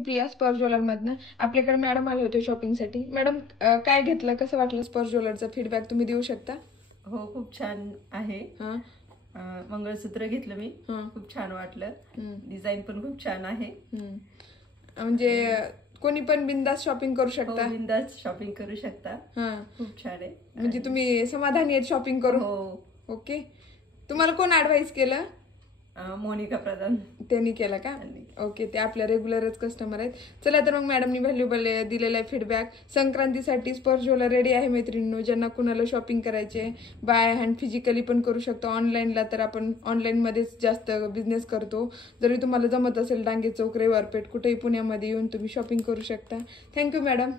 प्रिया स्पर्श ज्वेलरमधनं. आपल्याकडे मॅडम आले होते शॉपिंगसाठी. मॅडम काय घेतलं, कसं वाटलं स्पर्श ज्वेलरचा फीडबॅक तुम्ही देऊ शकता? हो, खूप छान आहे. मंगळसूत्र घेतलं मी, खूप छान वाटलं. डिझाईन पण खूप छान आहे. म्हणजे कोणी पण बिंदास शॉपिंग करू शकता. बिंदास शॉपिंग करू शकता. खूप छान आहे. म्हणजे तुम्ही समाधानी आहेत शॉपिंग करून? हो. ओके. तुम्हाला कोण ऍडवाइस केलं? मोनिका प्रधान त्यांनी केला का? ओके. ते आपल्या रेग्युलरच कस्टमर आहेत. चला तर मग मॅडमनी व्हॅल्युएबल दिलेला आहे फीडबॅक. संक्रांतीसाठी स्पर्श ज्वेलर रेडी आहे मैत्रिणींनो. ज्यांना कुणाला शॉपिंग करायचे, बाय हँड फिजिकली पण करू शकतो. ऑनलाईनला तर आपण ऑनलाईनमध्येच जास्त बिझनेस करतो. जरी तुम्हाला जमत असेल डांगे चौक, रविवारपेठ, कुठेही पुण्यामध्ये येऊन तुम्ही शॉपिंग करू शकता. Thank you madam.